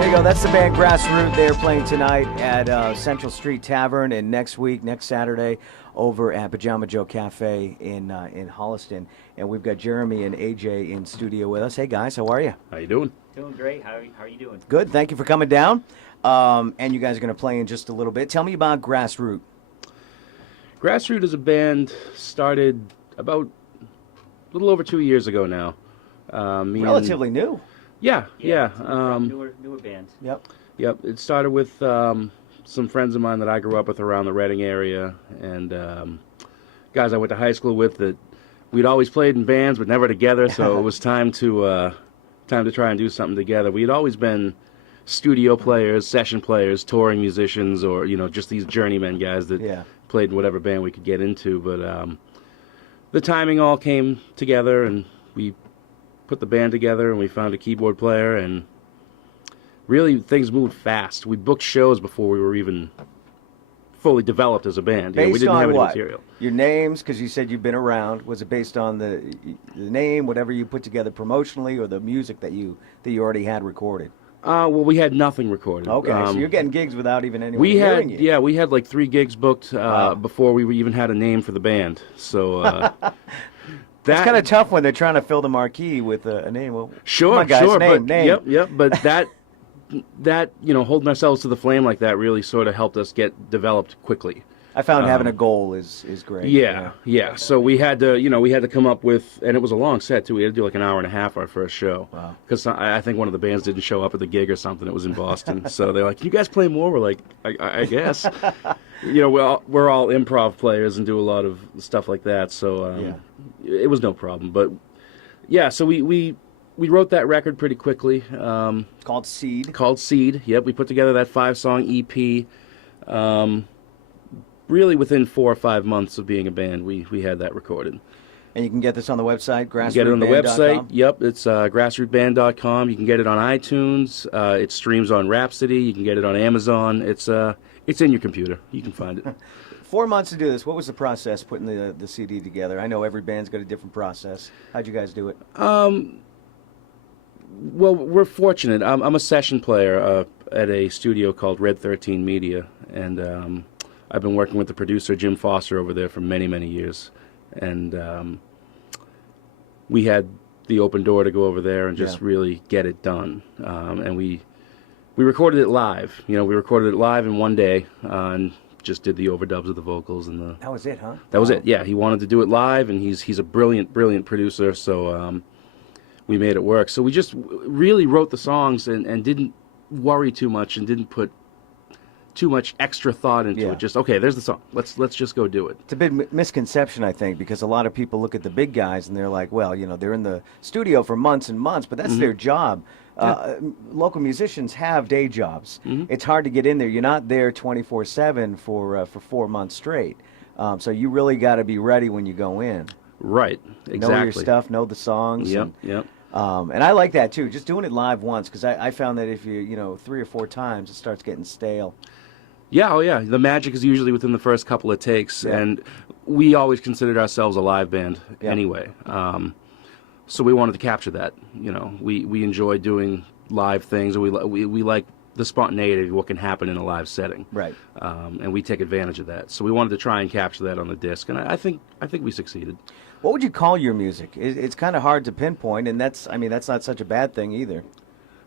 There you go. That's the band Grassroot. They're playing tonight at Central Street Tavern, and next Saturday, over at Pajama Joe Cafe in Holliston. And we've got Jeremy and AJ in studio with us. Hey guys, how are you? How you doing? Doing great. How are you doing? Good. Thank you for coming down. And you guys are going to play in just a little bit. Tell me about Grassroot. Grassroot is a band started about a little over 2 years ago now. Relatively new. Yeah. Newer band. Yep. Yep. It started with some friends of mine that I grew up with around the Reading area, and guys I went to high school with that we'd always played in bands but never together. So it was time to try and do something together. We had always been studio players, session players, touring musicians, or just these journeyman guys that played in whatever band we could get into. But the timing all came together, and we put the band together, and we found a keyboard player, and really things moved fast. We booked shows before we were even fully developed as a band. Based we didn't on have any what? material. Your names, because you said you've been around. Was it based on the name, whatever you put together promotionally, or the music that you already had recorded? Well, we had nothing recorded. Okay, so you're getting gigs without even anyone we hearing had, you. Yeah, we had like 3 gigs booked before we even had a name for the band. So It's kind of tough when they're trying to fill the marquee with a name. Well, sure, come on, guys, sure, name. Yep. But that holding ourselves to the flame like that really sort of helped us get developed quickly. I found having a goal is great. Yeah. So we had to come up with, and it was a long set too. We had to do like an hour and a half our first show. Wow. Because I think one of the bands didn't show up at the gig or something. It was in Boston. So they're like, "Can you guys play more?" We're like, "I guess." We're all improv players and do a lot of stuff like that. So it was no problem. But yeah, so we wrote that record pretty quickly. Called Seed. Called Seed. Yep. We put together that 5-song EP. Really within 4 or 5 months of being a band, we had that recorded. And you can get this on the website, grassrootband.com? Get it on the website. Yep, it's grassrootband.com. You can get it on iTunes. It streams on Rhapsody. You can get it on Amazon. It's in your computer. You can find it. 4 months to do this. What was the process putting the CD together? I know every band's got a different process. How'd you guys do it? Well, we're fortunate. I'm a session player at a studio called Red 13 Media, and I've been working with the producer Jim Foster over there for many, many years, and we had the open door to go over there and just really get it done. And we recorded it live. We recorded it live in one day and just did the overdubs of the vocals and That was it, huh? That was it. Yeah, he wanted to do it live, and he's a brilliant producer. So we made it work. So we just really wrote the songs and didn't worry too much and didn't put too much extra thought into it. Just, okay, there's the song. Let's just go do it. It's a big misconception, I think, because a lot of people look at the big guys and they're like, well, they're in the studio for months and months, but that's their job. Local musicians have day jobs. It's hard to get in there. You're not there 24/7 for 4 months straight. So you really got to be ready when you go in. Right, exactly. Know your stuff, know the songs. Yep. And I like that too. Just doing it live once, because I found that if you 3 or 4 times, it starts getting stale. Yeah, oh yeah. The magic is usually within the first couple of takes, and we always considered ourselves a live band anyway. So we wanted to capture that. We enjoy doing live things, and we like the spontaneity of what can happen in a live setting. Right. And we take advantage of that. So we wanted to try and capture that on the disc, and I think we succeeded. What would you call your music? It's kind of hard to pinpoint, and that's not such a bad thing either.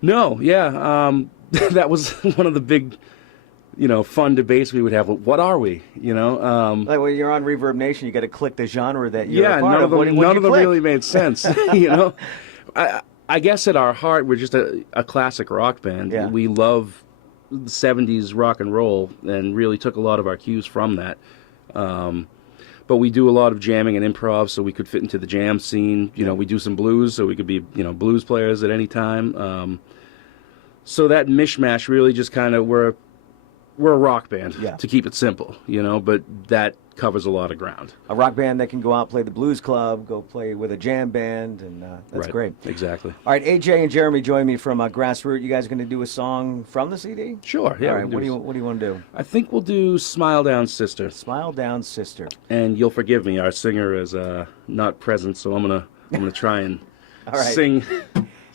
No, yeah. That was one of the big, fun debates we would have. What are we? Like when you're on Reverb Nation, you got to click the genre that you're a part none of. None of them really made sense. I guess at our heart, we're just a classic rock band. Yeah. We love the 70s rock and roll and really took a lot of our cues from that. But we do a lot of jamming and improv, so we could fit into the jam scene. We do some blues, so we could be, blues players at any time. So that mishmash really just kind of, we're a rock band, to keep it simple, but that covers a lot of ground. A rock band that can go out, play the blues club, go play with a jam band, and that's great. Exactly. All right, AJ and Jeremy join me from Grassroot. You guys going to do a song from the CD? Sure, yeah. All right, what do you want to do? I think we'll do Smile Down Sister. Smile Down Sister. And you'll forgive me, our singer is not present, so I'm gonna try and All right. sing.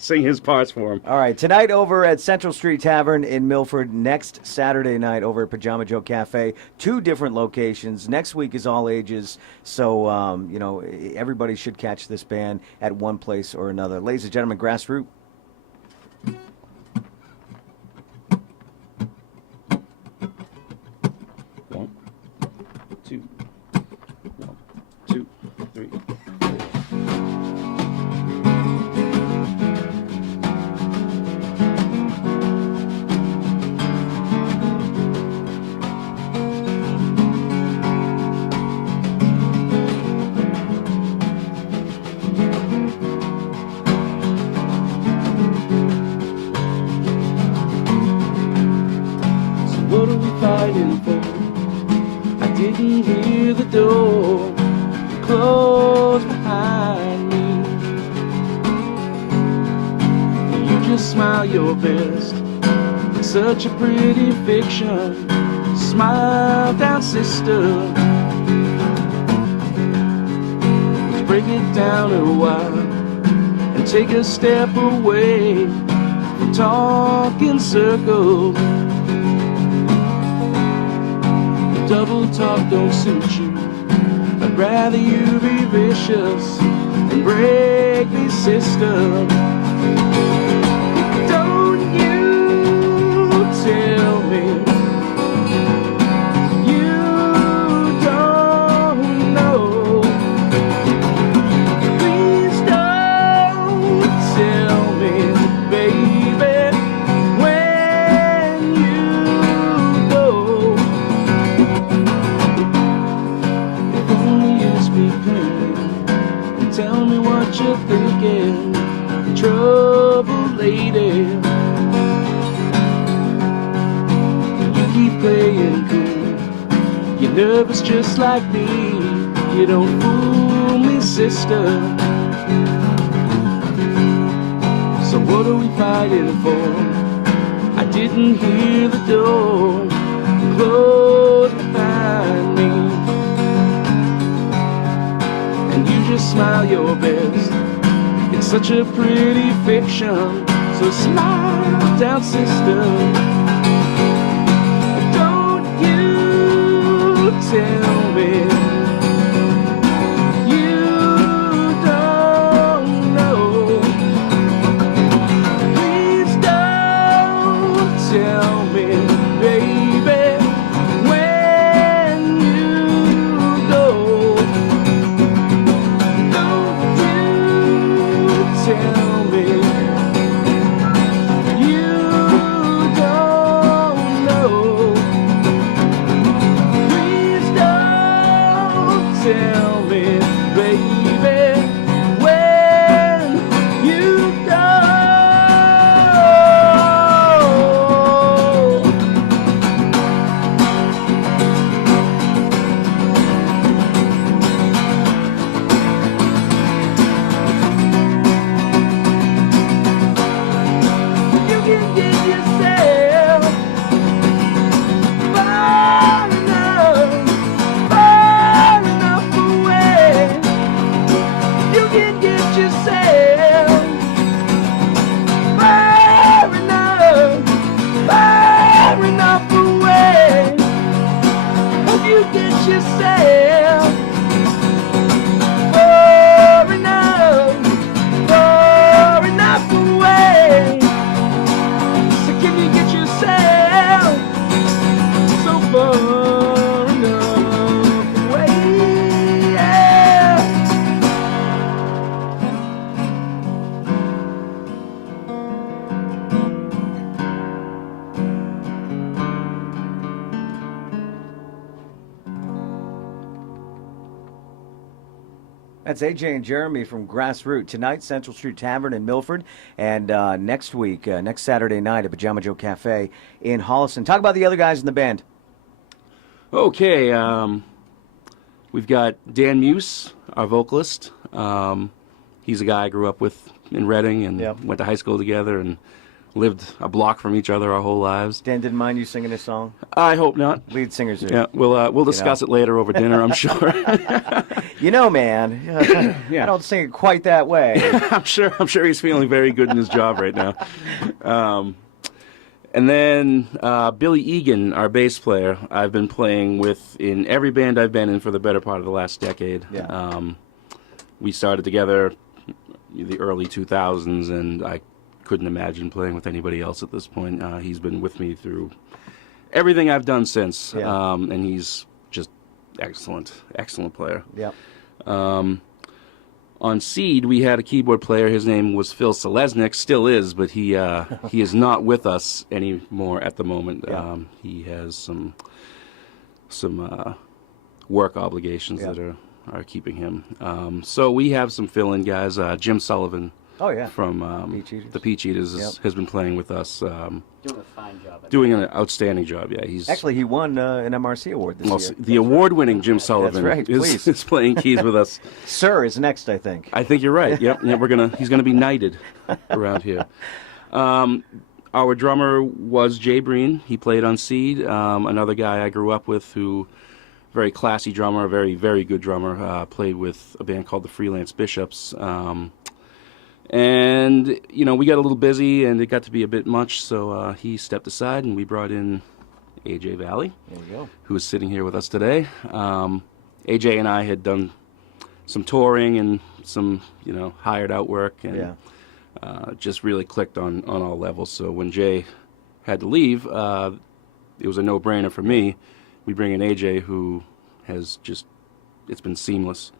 sing his parts for him. All right, tonight over at Central Street Tavern in Milford. Next Saturday night over at Pajama Joe Cafe. 2 different locations. Next week is all ages, so everybody should catch this band at one place or another. Ladies and gentlemen, Grassroot. One, two, 1, 2, 3. What are we fighting for? I didn't hear the door close behind me. You just smile your best. It's such a pretty fiction. Smile down, sister. Let's break it down a while and take a step away from talking circles. Double talk don't suit you. I'd rather you be vicious and break me, sister. Don't you tell me you don't know. Please don't tell me, baby, when you go. Tell me what you're thinking, trouble lady. You keep playing cool. You're nervous just like me. You don't fool me, sister. So what are we fighting for? I didn't hear the door close behind me. You just smile your best. It's such a pretty fiction. So smile down, sister. Don't you tell me you don't know. Please don't tell me, baby, when you go. Tell me you don't know. Please don't tell me, baby, when you go. That's AJ and Jeremy from Grassroot. Tonight, Central Street Tavern in Milford, and next week, next Saturday night at Pajama Joe Cafe in Holliston. Talk about the other guys in the band. Okay, we've got Dan Muse, our vocalist. He's a guy I grew up with in Reading and Yep. went to high school together, and lived a block from each other our whole lives. Dan didn't mind you singing a song. I hope not. Lead singers are. Yeah, we'll discuss it later over dinner, I'm sure. You know, man, I don't sing it quite that way. I'm sure he's feeling very good in his job right now. And then Billy Egan, our bass player, I've been playing with in every band I've been in for the better part of the last decade. Yeah. We started together in the early 2000s, and I couldn't imagine playing with anybody else at this point. He's been with me through everything I've done since, Yeah. and he's just excellent player. Yep. On Seed, we had a keyboard player. His name was Phil Selesnik, still is, but he is not with us anymore at the moment. Yeah. He has some work obligations Yeah. that are keeping him. So we have some fill-in guys. Jim Sullivan Oh yeah. from Peach Eaters. the Peach Eaters Yep. has been playing with us, Doing a fine job. I doing an outstanding job. Yeah, he's Actually, he won an MRC award this well, year. the award-winning Jim Sullivan right, please. is playing keys with us. Sir is next, I think. I think you're right. Yep. Yeah, he's gonna be knighted around here. Our drummer was Jay Breen. He played on Seed. Another guy I grew up with, who very classy drummer, very very good drummer. Played with a band called the Freelance Bishops. And we got a little busy, and it got to be a bit much, so he stepped aside, and we brought in AJ Valley, There you go. who is sitting here with us today. AJ and I had done some touring and some, hired out work, and Yeah. just really clicked on all levels. So when Jay had to leave, it was a no-brainer for me. We bring in AJ, who has it's been seamless.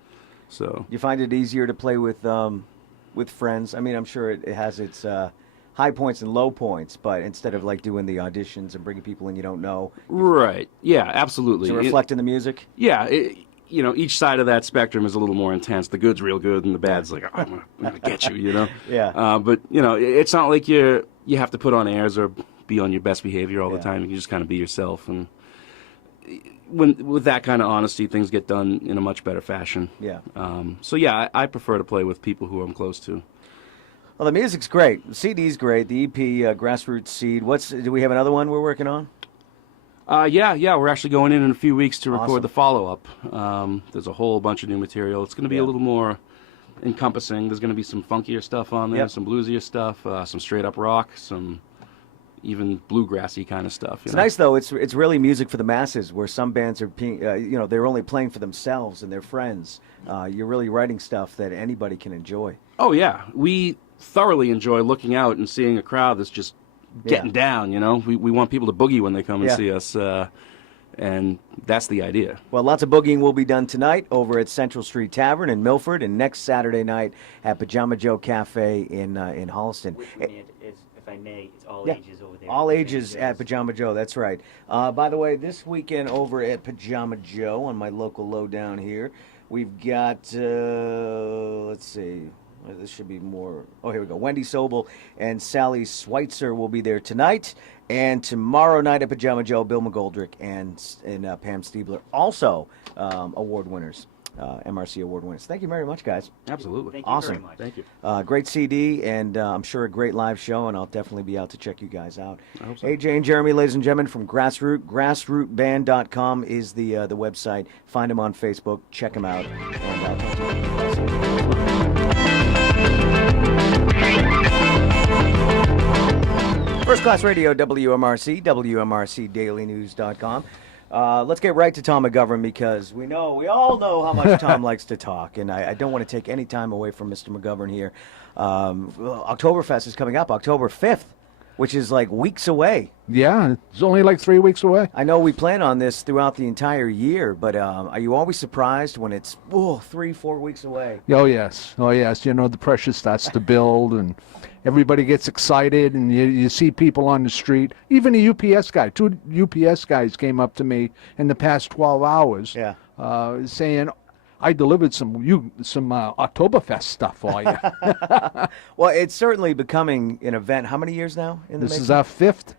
So You find it easier to play with friends? I mean, I'm sure it has its high points and low points, but instead of like doing the auditions and bringing people in you don't know, right, yeah, absolutely. to reflect in the music. Each side of that spectrum is a little more intense. The good's real good, and the bad's like, oh, I'm gonna get you, Yeah. But it's not like you have to put on airs or be on your best behavior all the Yeah. time. You can just kind of be yourself, and with that kind of honesty, things get done in a much better fashion. Yeah. I prefer to play with people who I'm close to. Well, the music's great. The CD's great. The EP, Grassroots Seed. Do we have another one we're working on? We're actually going in a few weeks to record Awesome. the follow-up. There's a whole bunch of new material. It's going to be Yeah. a little more encompassing. There's going to be some funkier stuff on there, Yep. some bluesier stuff, some straight-up rock, some even bluegrassy kind of stuff. It's nice though. It's really music for the masses. Where some bands are, they're only playing for themselves and their friends. You're really writing stuff that anybody can enjoy. Oh, yeah. We thoroughly enjoy looking out and seeing a crowd that's just getting down, We want people to boogie when they come and Yeah. see us, and that's the idea. Well, lots of boogieing will be done tonight over at Central Street Tavern in Milford, and next Saturday night at Pajama Joe Cafe in Holliston. Which we need is, if I may, it's all Yeah. ages over there. All Same ages as at yours. Pajama Joe, that's right. By the way, this weekend over at Pajama Joe on my local lowdown here, we've got, let's see, this should be more, oh, here we go. Wendy Sobel and Sally Schweitzer will be there tonight. And tomorrow night at Pajama Joe, Bill McGoldrick and Pam Stiebler, also award winners. MRC award winners. Thank you very much, guys. Absolutely. Thank you Awesome. very much. Thank you. Great CD, and I'm sure a great live show, and I'll definitely be out to check you guys out. I hope so. AJ and Jeremy, ladies and gentlemen, from grassrootband.com is the website. Find them on Facebook. Check them out. And I'll talk to you. First Class Radio, WMRC, WMRCDailyNews.com. Let's get right to Tom McGovern, because we all know how much Tom likes to talk, and I don't want to take any time away from Mr. McGovern here. Oktoberfest is coming up, October 5th, which is like weeks away. Yeah, it's only like 3 weeks away. I know we plan on this throughout the entire year, but are you always surprised when it's 3-4 weeks away? Oh, yes. Oh, yes. The pressure starts to build, and everybody gets excited, and you see people on the street. Even a UPS guy. 2 UPS guys came up to me in the past 12 hours saying, I delivered some Oktoberfest stuff for you. Well, it's certainly becoming an event. How many years now in the This is making? our fifth.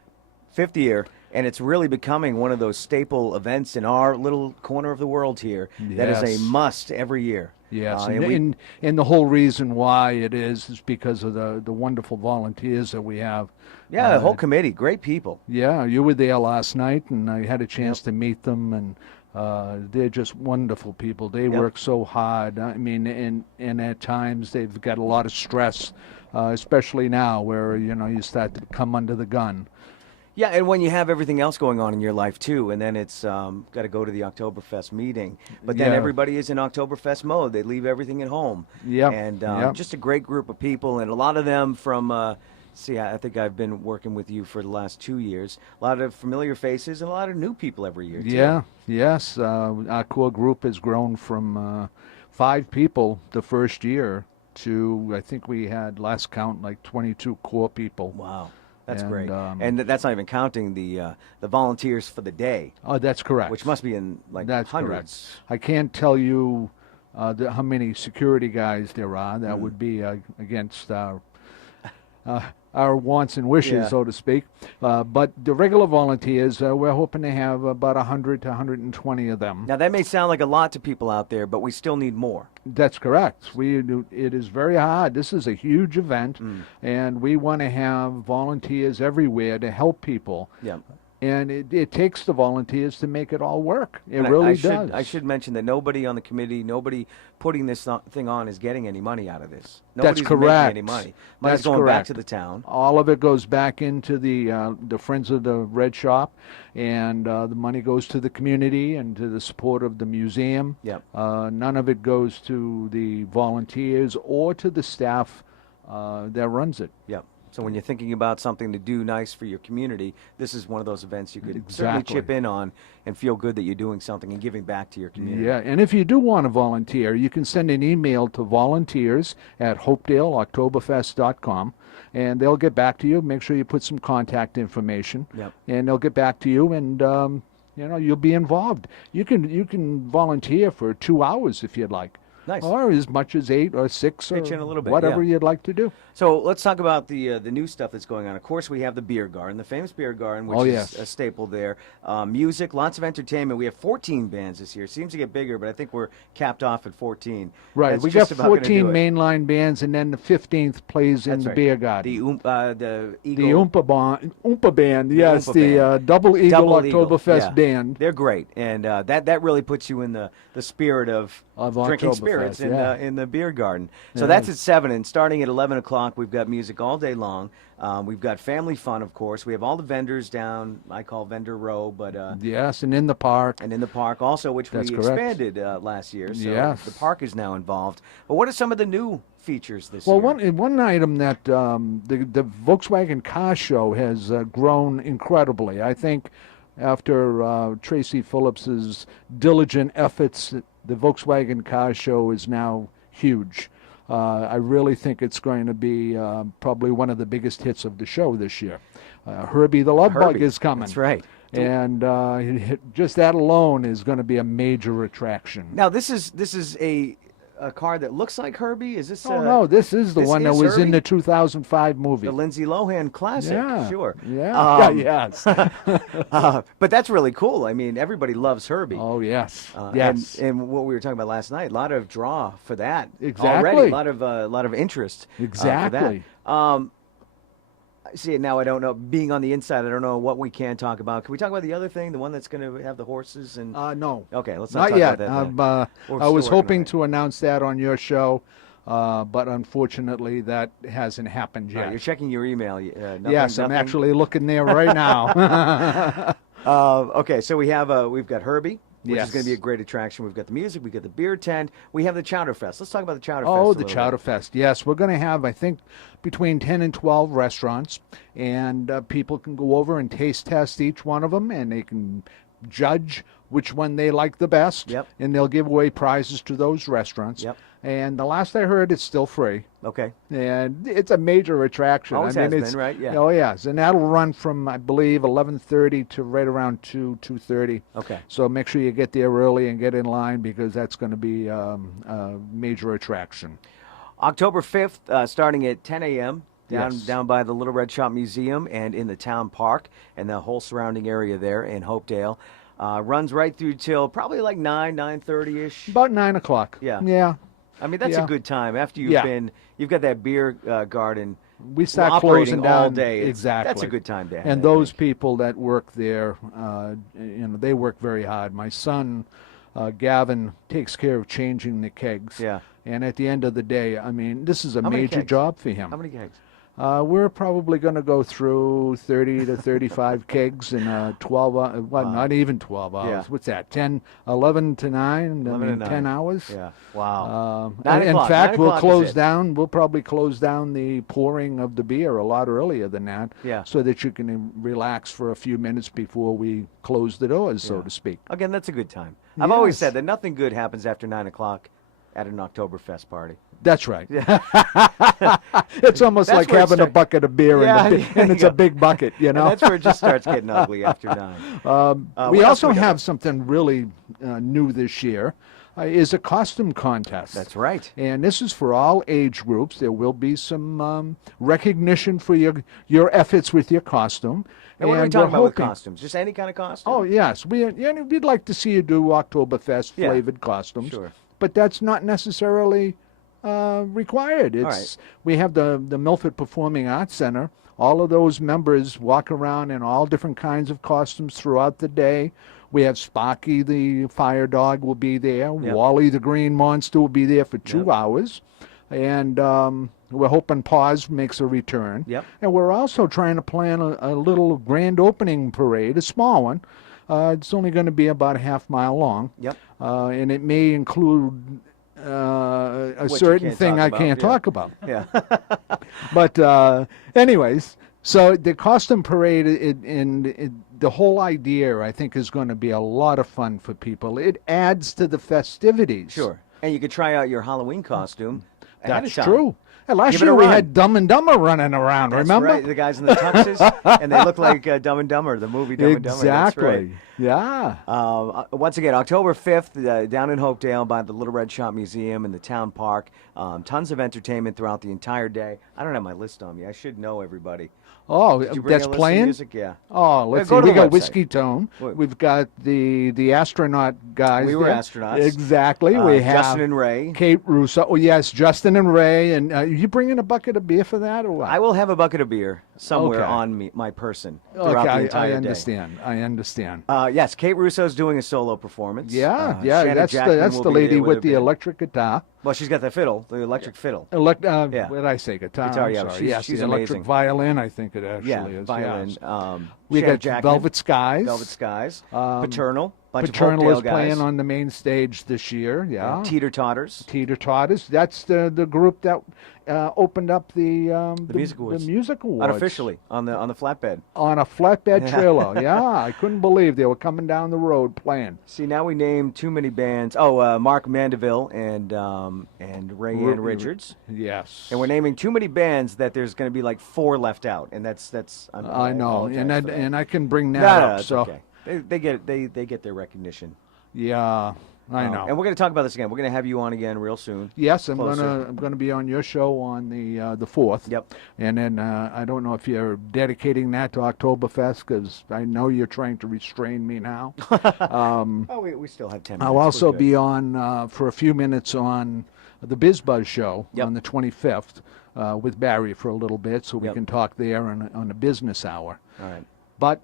Fifth year. And it's really becoming one of those staple events in our little corner of the world here that is Yes. a must every year. Yes, and we- and the whole reason why it is because of the wonderful volunteers that we have. Yeah, the whole committee, great people. Yeah, you were there last night, and I had a chance to meet them, and they're just wonderful people. They work so hard. I mean, and at times they've got a lot of stress, especially now where you start to come under the gun. Yeah, and when you have everything else going on in your life too, and then it's got to go to the Oktoberfest meeting, but then Yeah. everybody is in Oktoberfest mode. They leave everything at home. Yep, And yep. just a great group of people, and a lot of them from. I think I've been working with you for the last 2 years. A lot of familiar faces and a lot of new people every year. Too. Yeah, yes. Our core group has grown from 5 people the first year to, I think we had last count like 22 core people. Wow, that's And, great. And that's not even counting the volunteers for the day, Oh, that's correct. which must be in like That's hundreds. correct. I can't tell you how many security guys there are. That would be against our wants and wishes, Yeah. so to speak. But the regular volunteers, we're hoping to have about 100 to 120 of them. Now that may sound like a lot to people out there, but we still need more. That's correct. It is very hard. This is a huge event, and we want to have volunteers everywhere to help people. Yeah. And it takes the volunteers to make it all work. It And really I does. I should mention that nobody on the committee, nobody putting this thing on is getting any money out of this. That's Nobody's correct. making any money. Money's That's going back correct. to the town. All of it goes back into the Friends of the Red Shop, and the money goes to the community and to the support of the museum. Yep. None of it goes to the volunteers or to the staff that runs it. Yep. So when you're thinking about something to do nice for your community, this is one of those events you could certainly Exactly. chip in on and feel good that you're doing something and giving back to your community. Yeah, and if you do want to volunteer, you can send an email to volunteers@hopedaleoktoberfest.com, and they'll get back to you. Make sure you put some contact information, Yep. and they'll get back to you, and you'll be involved. You can volunteer for 2 hours if you'd like. Nice. Or as much as 8 or 6 Pitch or in a little bit, whatever yeah. you'd like to do. So let's talk about the new stuff that's going on. Of course, we have the beer garden, the famous beer garden, which Oh, is yes. a staple there. Music, lots of entertainment. We have 14 bands this year. It seems to get bigger, but I think we're capped off at 14. Right, That's we got just about gonna 14 do it. mainline bands, and then the 15th plays in That's the right. beer garden. The Eagle. The Oompa Band, yes, Oompa the Band. Double Eagle Double Eagle, Oktoberfest yeah. Band. They're great, and that really puts you in the spirit of drinking Oktoberfest, spirits yeah. in the beer garden. So Yeah. that's at 7, and starting at 11 o'clock, we've got music all day long. We've got family fun, of course. We have all the vendors down. I call Vendor Row, but Yes, and in the park. and in the park also, which That's we correct. expanded last year. So Yes. the park is now involved. But what are some of the new features this Well, year? one item that the Volkswagen Car Show has grown incredibly. I think after Tracy Phillips's diligent efforts, the Volkswagen Car Show is now huge. I really think it's going to be probably one of the biggest hits of the show this year. Herbie the Love Bug Herbie, is coming. That's right. And just that alone is going to be a major attraction. Now this is a car that looks like Herbie. Is this? Oh no, this is the this one that is was in Herbie? the 2005 movie. The Lindsay Lohan classic, Yeah, sure. Yeah, Um, yes. but that's really cool. I mean, everybody loves Herbie. Oh yes, And, yes. and what we were talking about last night, a lot of draw for that. Exactly. Already, a lot of interest. Exactly. For that. See, now I don't know. Being on the inside, I don't know what we can talk about. Can we talk about the other thing, the one that's going to have the horses and? No, Okay, let's not not talk yet. about that. then. We're I was still working on hoping it. to announce that on your show, but unfortunately that hasn't happened All yet. right, you're checking your email. Yes, I'm nothing- actually looking there right now. Okay, so we've got Herbie, which Yes. is going to be a great attraction. We've got the music, we've got the beer tent, we have the Chowder Fest. Let's talk about the Chowder Fest. Oh, a the little Chowder bit. Fest. Yes, we're going to have, I think, between 10 and 12 restaurants, and people can go over and taste test each one of them, and they can judge which one they like the best. Yep. And they'll give away prizes to those restaurants. Yep. And the last I heard, it's still free. Okay. And it's a major attraction. Always I mean, has it's, been, right? Yeah. Oh, yes. And that'll run from, I believe, 11:30 to right around 2:30. Okay. So make sure you get there early and get in line because that's going to be a major attraction. October 5th, starting at 10 a.m., Yes. down by the Little Red Shop Museum and in the town park and the whole surrounding area there in Hopedale. Runs right through till probably like 9:30 ish. About 9 o'clock. Yeah. Yeah. I mean, that's Yeah. a good time after Yeah. you've got that beer garden. We start operating closing down all day. Exactly. That's a good time to have. And I those think. people that work there, they work very hard. My son, Gavin, takes care of changing the kegs. Yeah. And at the end of the day, I mean, this is a How many major kegs? job for him. How many kegs? We're probably going to go through 30 to 35 kegs in 12 hours. Well, not even 12 hours. Yeah. What's that? 11 to 9? 11 to 9. 10 hours? Yeah. Wow. In 9 fact, we'll o'clock is close it. down. We'll probably close down the pouring of the beer a lot earlier than that, Yeah. so that you can relax for a few minutes before we close the doors, so Yeah. to speak. Again, that's a good time. I've always Yes. said that nothing good happens after 9 o'clock at an Oktoberfest party. That's right. It's almost That's like where it having a start- bucket of beer, Yeah, and, there you it's a go. big bucket, you know. And that's where it just starts getting ugly after 9. We what else also we got? have something really new this year, is a costume contest. That's right. And this is for all age groups. There will be some recognition for your efforts with your costume. And what are we we're talking about with hoping- costumes? Just any kind of costume? Oh, yes. We'd like to see you do Oktoberfest Yeah. flavored costumes. Sure. But that's not necessarily required. right. We have the Milford Performing Arts Center. All of those members walk around in all different kinds of costumes throughout the day. We have Sparky the fire dog will be there. Yep. Wally the green monster will be there for 2 Yep. hours. And we're hoping Paws makes a return. Yep. And we're also trying to plan a little grand opening parade, a small one. It's only going to be about a half-mile long. Yep. And it may include a What you certain can't thing talk I about, can't yeah. talk about. Yeah. But anyways, so the costume parade, the whole idea, I think, is going to be a lot of fun for people. It adds to the festivities. Sure. And you could try out your Halloween costume ahead That's of time. true. And last Give it a year we run. had Dumb and Dumber running around, That's remember? right. The guys in the tuxes, and they look like Dumb and Dumber, the movie Dumb and Dumber. That's right. Exactly. Yeah. Once again, October 5th, down in Hopedale by the Little Red Shop Museum in the town park. Tons of entertainment throughout the entire day. I don't have my list on me. I should know everybody. Oh, Did you bring that's a list of playing? music? Yeah. Oh, let's go see. to We the got website. Whiskey Tone. What? We've got the astronaut guys. We were there. astronauts. Exactly. We have Justin and Ray. Kate Russo. Oh, yes, Justin and Ray. And you bringing a bucket of beer for that or what? I will have a bucket of beer somewhere Okay. on me, my person, throughout Okay, the entire I understand. I understand. day. Yes, Kate Russo's doing a solo performance. Yeah, Shannon that's Jackman will the be lady there with her the band. electric guitar. Well, she's got the fiddle, the electric fiddle. Yeah. Yeah. What did I say? Guitar. Guitar, I'm yeah, sorry. she's- yes, she's the electric amazing. violin. I think it actually Yeah, is. violin. Yes. Shannon We got Jackman, Velvet Skies. Velvet Skies. Paternal. Bunch Paternal of is Hopedale guys. playing on the main stage this year. Yeah. Teeter Totters. Teeter Totters. That's the group that opened up the Music Awards. The music awards Unofficially on the flatbed. on a flatbed trailer. Yeah, I couldn't believe they were coming down the road playing. See, now we named too many bands. Oh, Mark Mandeville and Ray Ann Richards. Yes. And we're naming too many bands that there's going to be like 4 left out, and that's. I know, apologize and for that. and I can bring that No, up. it's so okay. They get their recognition. yeah, I know. And we're going to talk about this again. We're going to have you on again real soon. Yes, I'm Closer. gonna be on your show on the 4th. Yep. And then I don't know if you're dedicating that to Oktoberfest because I know you're trying to restrain me now. Oh, we still have 10 minutes. I'll We're also good. be on for a few minutes on the Biz Buzz show Yep. on the 25th with Barry for a little bit, so we Yep. can talk there on a business hour. All right. But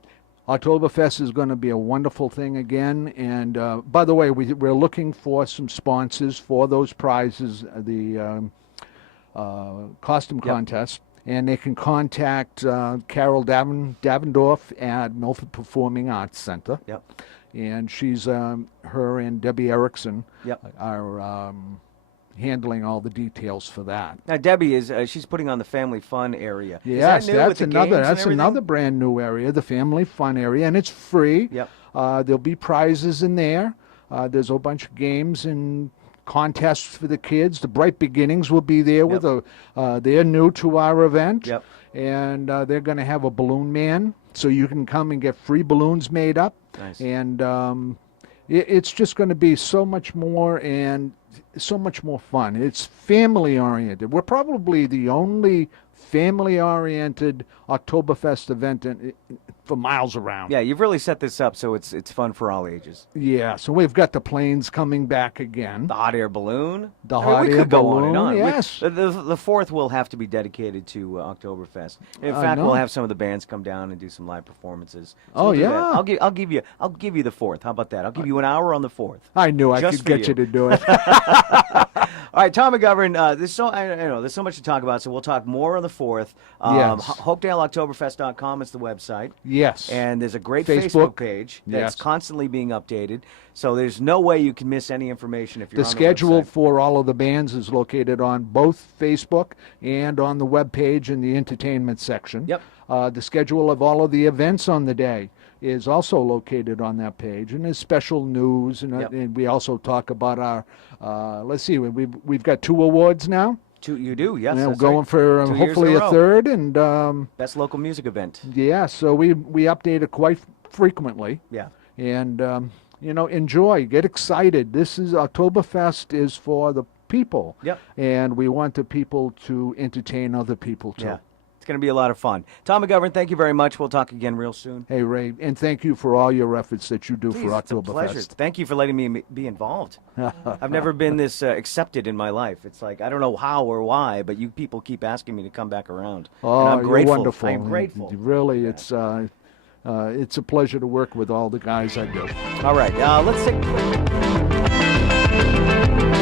Oktoberfest is going to be a wonderful thing again. And by the way, we're looking for some sponsors for those prizes, the costume contest. And they can contact Carol Davendorf at Milford Performing Arts Center. Yep. And she's, her and Debbie Erickson Yep. are handling all the details for that. Now Debbie is she's putting on the family fun area. Yes, is that new with that's the another games and that's everything? another brand new area, the family fun area, and it's free. Yep. There'll be prizes in there. There's a bunch of games and contests for the kids. The Bright Beginnings will be there with they're new to our event. Yep. And they're going to have a balloon man, so you can come and get free balloons made up. Nice. And it's just going to be so much more, and so much more fun. It's family oriented. We're probably the only family oriented Oktoberfest event for miles around. Yeah, you've really set this up so it's fun for all ages. Yeah, so we've got the planes coming back again. The hot air balloon. The I mean, hot we air could go on and balloon, on. yes. The fourth will have to be dedicated to Oktoberfest. In I fact, know. we'll have some of the bands come down and do some live performances. So Oh, we'll do that. yeah. I'll give you the fourth. How about that? I'll give you an hour on the fourth. I knew I Just could for get you you. to do it. All right, Tom McGovern. There's so much to talk about, so we'll talk more on the fourth. Yes. HopedaleOktoberfest.com is the website. Yes. And there's a great Facebook. Facebook page that's Yes. constantly being updated. So there's no way you can miss any information if you're The on schedule the website. for all of the bands is located on both Facebook and on the web page in the entertainment section. Yep. The schedule of all of the events on the day is also located on that page, and there's special news, Yep. and we also talk about our. Let's see, we've got 2 awards now. You do, yes. And we're that's going right. for 2 years in hopefully a a row. third, and Best local music event. yeah, so we update it quite frequently. Yeah. And enjoy, get excited. This is Oktoberfest is for the people. Yep. And we want the people to entertain other people too. Yeah. It's going to be a lot of fun. Tom McGovern, thank you very much. We'll talk again real soon. Hey Ray, and thank you for all your efforts that you do Please, for it's a pleasure. Oktoberfest. Thank you for letting me be involved. I've never been this accepted in my life. It's like, I don't know how or why, but you people keep asking me to come back around. Oh, and I'm you're grateful. wonderful. I'm grateful. Really, Yeah. it's a pleasure to work with all the guys I do. All right, let's take.